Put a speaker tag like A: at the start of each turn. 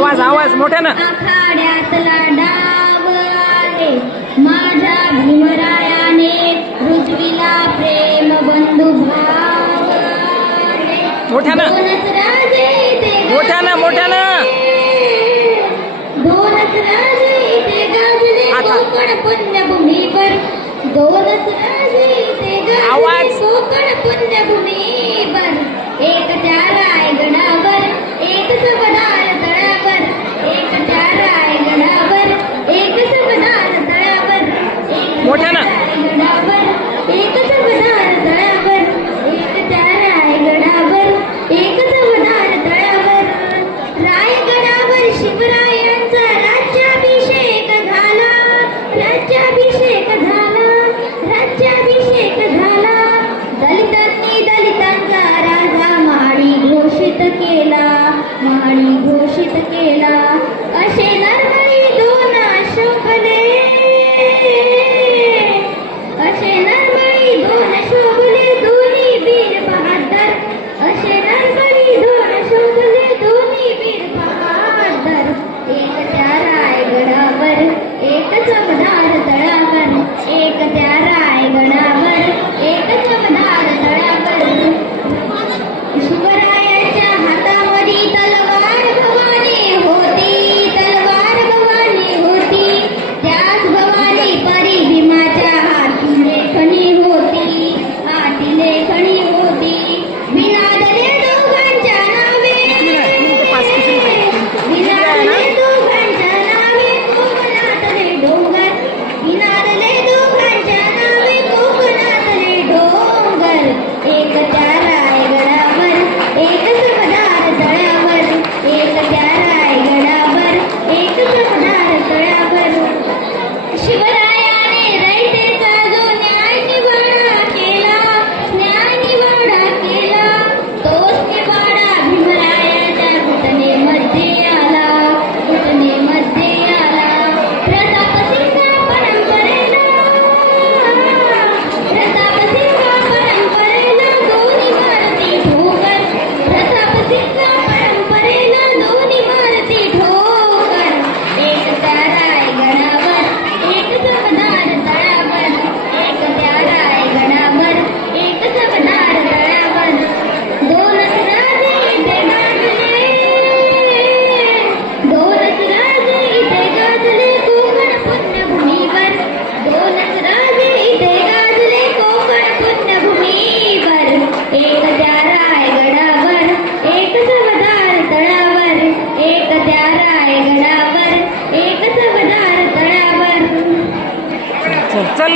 A: आवाज आवाज
B: मोठ्या ना माझ्या भीमरायाने पृथ्वीला प्रेम बंधू
A: मोठ्या
B: ना मोठ्या ना
A: मोठ्या ना
B: दोनच राजे ते गाजले. कोकण पुण्यभूमीवर दोनच राजे मोठ्या ना